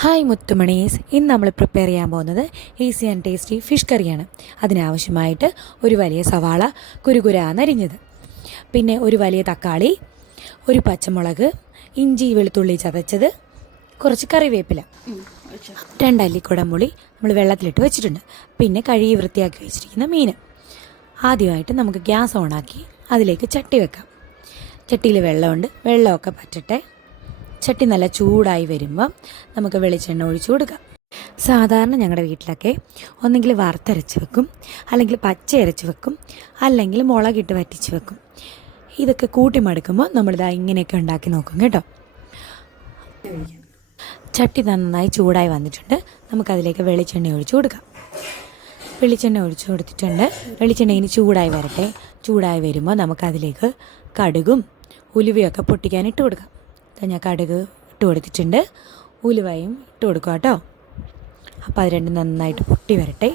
Hi മുത്തുമണീസ്, ഇന്ന് നമ്മൾ prepare ചെയ്യാൻ പോകുന്നത് ഈസി ആൻഡ് ടേസ്റ്റി ഫിഷ് കറിയാണ്. അതിനാവശ്യമായിട്ട് ഒരു വലിയ സവാള കുരുകുരാന്നരിഞ്ഞത്, പിന്നെ ഒരു വലിയ തക്കാളി, ഒരു പച്ചമുളക്, ഇഞ്ചി വെളുത്തുള്ളി ചതച്ചത്, കുറച്ച് കറിവേപ്പില, 2 അല്ലി കുടംപുളി നമ്മൾ വെള്ളത്തിലിട്ട് വെച്ചിട്ടുണ്ട്. പിന്നെ കഴുകി വൃത്തിയാക്കി വെച്ചിരിക്കുന്ന മീൻ. ആദ്യമായിട്ട് നമുക്ക് ഗ്യാസ് ഓണാക്കി അതിലേക്ക് ചട്ടി വെക്കാം. ചട്ടിയിൽ വെള്ളമുണ്ട്, വെള്ളമൊക്കെ പറ്റട്ടെ. ചട്ടി നല്ല ചൂടായി വരുമ്പോൾ നമുക്ക് വെളിച്ചെണ്ണ ഒഴിച്ചു കൊടുക്കാം. സാധാരണ ഞങ്ങളുടെ വീട്ടിലൊക്കെ ഒന്നെങ്കിൽ വറുത്തരച്ച് വെക്കും, അല്ലെങ്കിൽ പച്ച അരച്ച് വെക്കും, അല്ലെങ്കിൽ മുളകിട്ട് വറ്റിച്ച് വെക്കും. ഇതൊക്കെ കൂട്ടി മടുക്കുമ്പോൾ നമ്മളിതാ ഇങ്ങനെയൊക്കെ ഉണ്ടാക്കി നോക്കും കേട്ടോ. ചട്ടി നന്നായി ചൂടായി വന്നിട്ടുണ്ട്. നമുക്കതിലേക്ക് വെളിച്ചെണ്ണ ഒഴിച്ചു കൊടുക്കാം. വെളിച്ചെണ്ണ ഒഴിച്ചു കൊടുത്തിട്ടുണ്ട്. വെളിച്ചെണ്ണ ഇനി ചൂടായി വരട്ടെ. ചൂടായി വരുമ്പോൾ നമുക്കതിലേക്ക് കടുകും ഉലുവയൊക്കെ പൊട്ടിക്കാൻ ഇട്ട് കൊടുക്കാം. ഞാൻ കടുക് ഇട്ട് കൊടുത്തിട്ടുണ്ട്, ഉലുവയും ഇട്ട് കൊടുക്കുക കേട്ടോ. അപ്പോൾ അത് രണ്ടും നന്നായിട്ട് പൊട്ടി വരട്ടെ.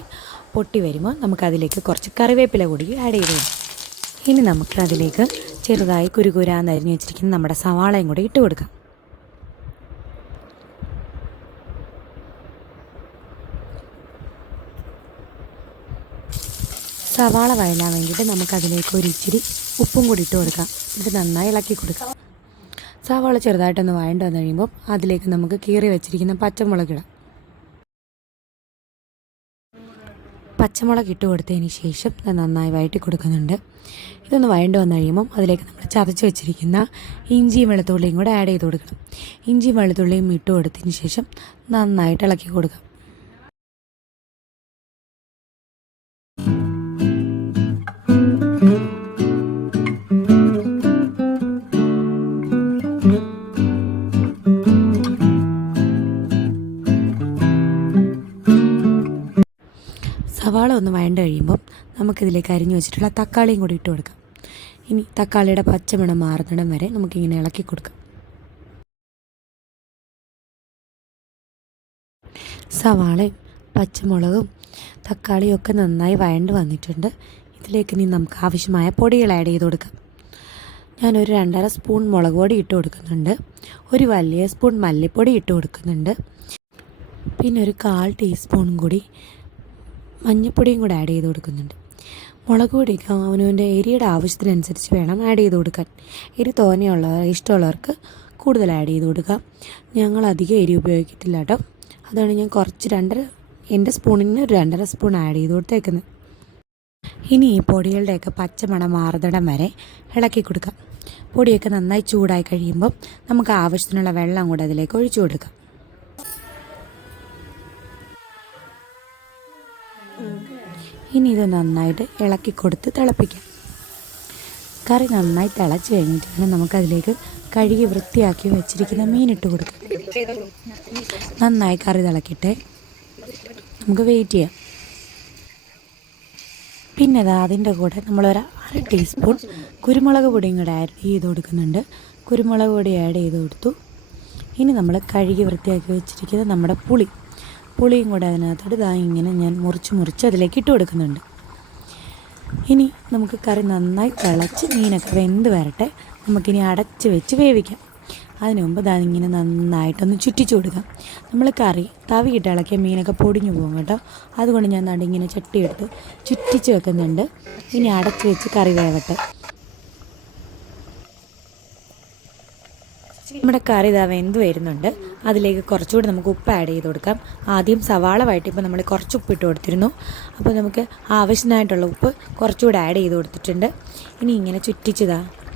പൊട്ടി വരുമ്പോൾ നമുക്കതിലേക്ക് കുറച്ച് കറിവേപ്പില കൂടി ആഡ് ചെയ്ത് കൊടുക്കാം. ഇനി നമുക്ക് അതിലേക്ക് ചെറുതായി കുരുകുരാന്ന് അരിഞ്ഞ് വെച്ചിരിക്കുന്ന നമ്മുടെ സവാളയും കൂടി ഇട്ട് കൊടുക്കാം. സവാള വഴലാൻ വേണ്ടിയിട്ട് നമുക്കതിലേക്ക് ഒരു ഇച്ചിരി ഉപ്പും കൂടി ഇട്ട് കൊടുക്കാം. ഇത് നന്നായി ഇളക്കി കൊടുക്കാം. സവാള ചെറുതായിട്ടൊന്ന് വഴണ്ട് വന്നു കഴിയുമ്പോൾ അതിലേക്ക് നമുക്ക് കീറി വെച്ചിരിക്കുന്ന പച്ചമുളക് ഇടാം. പച്ചമുളക് ഇട്ട് കൊടുത്തതിന് ശേഷം നന്നായി വഴറ്റി കൊടുക്കുന്നുണ്ട്. ഇതൊന്ന് വഴണ്ട് വന്നു കഴിയുമ്പം അതിലേക്ക് നമ്മൾ ചതച്ച് വെച്ചിരിക്കുന്ന ഇഞ്ചിയും വെളുത്തുള്ളിയും കൂടെ ആഡ് ചെയ്ത് കൊടുക്കണം. ഇഞ്ചിയും വെളുത്തുള്ളിയും ഇട്ട് കൊടുത്തതിന് ശേഷം നന്നായിട്ട് ഇളക്കി കൊടുക്കാം. സവാള ഒന്ന് വഴണ്ട് കഴിയുമ്പം നമുക്കിതിലേക്ക് അരിഞ്ഞു വെച്ചിട്ടുള്ള തക്കാളിയും കൂടി ഇട്ട് കൊടുക്കാം. ഇനി തക്കാളിയുടെ പച്ചമണം മാറുന്നിടം വരെ നമുക്കിങ്ങനെ ഇളക്കി കൊടുക്കാം. സവാളയും പച്ചമുളകും തക്കാളിയും ഒക്കെ നന്നായി വഴണ്ട് വന്നിട്ടുണ്ട്. ഇതിലേക്ക് ഇനി നമുക്ക് ആവശ്യമായ പൊടികൾ ആഡ് ചെയ്ത് കൊടുക്കാം. ഞാനൊരു 2.5 സ്പൂൺ മുളക് പൊടി ഇട്ട് കൊടുക്കുന്നുണ്ട്, ഒരു വലിയ സ്പൂൺ മല്ലിപ്പൊടി ഇട്ട് കൊടുക്കുന്നുണ്ട്, പിന്നെ ഒരു 1/4 ടീസ്പൂൺ കൂടി മഞ്ഞൾപ്പൊടിയും കൂടെ ആഡ് ചെയ്ത് കൊടുക്കുന്നുണ്ട്. മുളക് പൊടിയൊക്കെ അവനവൻ്റെ എരിയുടെ ആവശ്യത്തിനനുസരിച്ച് വേണം ആഡ് ചെയ്ത് കൊടുക്കാൻ. എരി ഇഷ്ടമുള്ളവർക്ക് കൂടുതൽ ആഡ് ചെയ്ത് കൊടുക്കാം. ഞങ്ങൾ അധികം എരി ഉപയോഗിക്കത്തില്ല കേട്ടോ. അതാണ് ഞാൻ എൻ്റെ സ്പൂണിന് ഒരു 2.5 സ്പൂൺ ആഡ് ചെയ്ത് കൊടുത്തേക്കുന്നത്. ഇനി ഈ പൊടികളുടെയൊക്കെ പച്ചമണം മാറുന്നിടം വരെ ഇളക്കി കൊടുക്കാം. പൊടിയൊക്കെ നന്നായി ചൂടായി കഴിയുമ്പം നമുക്ക് ആവശ്യത്തിനുള്ള വെള്ളം കൂടെ അതിലേക്ക് ഒഴിച്ചു കൊടുക്കാം. ഇനി ഇത് നന്നായിട്ട് ഇളക്കി കൊടുത്ത് തിളപ്പിക്കാം. കറി നന്നായി തിളച്ച് കഴിഞ്ഞിട്ട് നമുക്കതിലേക്ക് കഴുകി വൃത്തിയാക്കി വെച്ചിരിക്കുന്ന മീനിട്ട് കൊടുക്കാം. നന്നായി കറി തിളക്കിയിട്ട് നമുക്ക് വെയിറ്റ് ചെയ്യാം. പിന്നെ അതിൻ്റെ കൂടെ നമ്മളൊരു 1/2 ടീസ്പൂൺ കുരുമുളക് പൊടിയും കൂടെ ആഡ് ചെയ്ത് കൊടുക്കുന്നുണ്ട്. കുരുമുളക് പൊടി ആഡ് ചെയ്ത് കൊടുത്തു. ഇനി നമ്മൾ കഴുകി വൃത്തിയാക്കി വെച്ചിരിക്കുന്ന നമ്മുടെ പുളിയും കൂടെ അതിനകത്തോട്ട് ഇങ്ങനെ ഞാൻ മുറിച്ച് അതിലേക്ക് ഇട്ട് കൊടുക്കുന്നുണ്ട്. ഇനി നമുക്ക് കറി നന്നായി തിളച്ച് മീനൊക്കെ വെന്ത് വരട്ടെ. നമുക്കിനി അടച്ച് വെച്ച് വേവിക്കാം. അതിന് മുമ്പ് ഇങ്ങനെ നന്നായിട്ടൊന്ന് ചുറ്റിച്ച് കൊടുക്കാം. നമ്മൾ കറി തവിയിട്ട് ഇളക്കിയ മീനൊക്കെ പൊടിഞ്ഞു പോകും കേട്ടോ. അതുകൊണ്ട് ഞാൻ ഇങ്ങനെ ചട്ടിയെടുത്ത് ചുറ്റിച്ച് വെക്കുന്നുണ്ട്. ഇനി അടച്ച് വെച്ച് കറി വേവട്ടെ. നമ്മുടെ കറി വെന്ത് വരുന്നുണ്ട്. അതിലേക്ക് കുറച്ചുകൂടി നമുക്ക് ഉപ്പ് ആഡ് ചെയ്ത് കൊടുക്കാം. ആദ്യം സവാള വഴറ്റിയപ്പോൾ നമ്മൾ കുറച്ച് ഉപ്പ് ഇട്ട് കൊടുത്തിരുന്നു. അപ്പോൾ നമുക്ക് ആവശ്യമായിട്ടുള്ള ഉപ്പ് കുറച്ചുകൂടി ആഡ് ചെയ്ത് കൊടുത്തിട്ടുണ്ട്. ഇനി ഇങ്ങനെ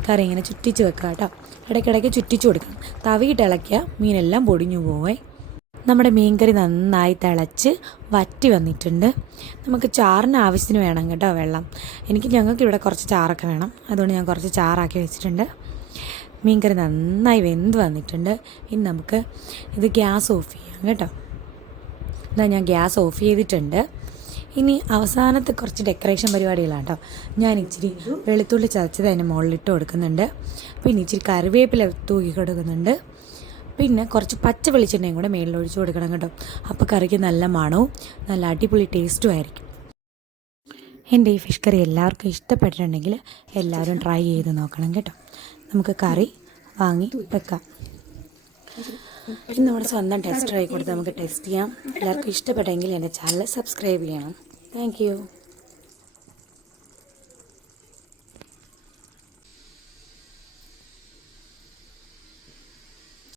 കറി ഇങ്ങനെ ചുറ്റിച്ച് വെക്കുക കേട്ടോ. ഇടയ്ക്കിടയ്ക്ക് ചുറ്റിച്ച് കൊടുക്കണം. തവിയിട്ട് ഇളക്കിയ മീനെല്ലാം പൊടിഞ്ഞു പോവേ. നമ്മുടെ മീൻകറി നന്നായി തിളച്ച് വറ്റി വന്നിട്ടുണ്ട്. നമുക്ക് ചാറിന് ആവശ്യത്തിന് വേണം കേട്ടോ വെള്ളം. ഞങ്ങൾക്ക് ഇവിടെ കുറച്ച് ചാറൊക്കെ വേണം. അതുകൊണ്ട് ഞാൻ കുറച്ച് ചാറാക്കി വെച്ചിട്ടുണ്ട്. മീൻകറി നന്നായി വെന്ത് വന്നിട്ടുണ്ട്. ഇനി നമുക്ക് ഇത് ഗ്യാസ് ഓഫ് ചെയ്യാം കേട്ടോ. ഞാൻ ഗ്യാസ് ഓഫ് ചെയ്തിട്ടുണ്ട്. ഇനി അവസാനത്തെ കുറച്ച് ഡെക്കറേഷൻ പരിപാടികളാണ് കേട്ടോ. ഞാൻ ഇച്ചിരി വെളുത്തുള്ളി ചതച്ചത് അതിൻ്റെ മുകളിലിട്ട് കൊടുക്കുന്നുണ്ട്. പിന്നെ ഇച്ചിരി കറിവേപ്പില തൂക്കി കൊടുക്കുന്നുണ്ട്. പിന്നെ കുറച്ച് പച്ച വെളിച്ചെണ്ണയും കൂടെ മേളിൽ ഒഴിച്ച് കൊടുക്കണം കേട്ടോ. അപ്പോൾ കറിക്ക് നല്ല മണവും നല്ല അടിപൊളി ടേസ്റ്റും ആയിരിക്കും. എൻ്റെ ഈ ഫിഷ് കറി എല്ലാവർക്കും ഇഷ്ടപ്പെട്ടിട്ടുണ്ടെങ്കിൽ എല്ലാവരും ട്രൈ ചെയ്ത് നോക്കണം കേട്ടോ. നമുക്ക് കറി വാങ്ങി വെക്കാം. ഇനി നമ്മുടെ സ്വന്തം ടെസ്റ്റർ ആയി കൊടുത്ത് നമുക്ക് ടെസ്റ്റ് ചെയ്യാം. എല്ലാവർക്കും ഇഷ്ടപ്പെട്ടെങ്കിൽ എൻ്റെ ചാനൽ സബ്സ്ക്രൈബ് ചെയ്യണം. താങ്ക്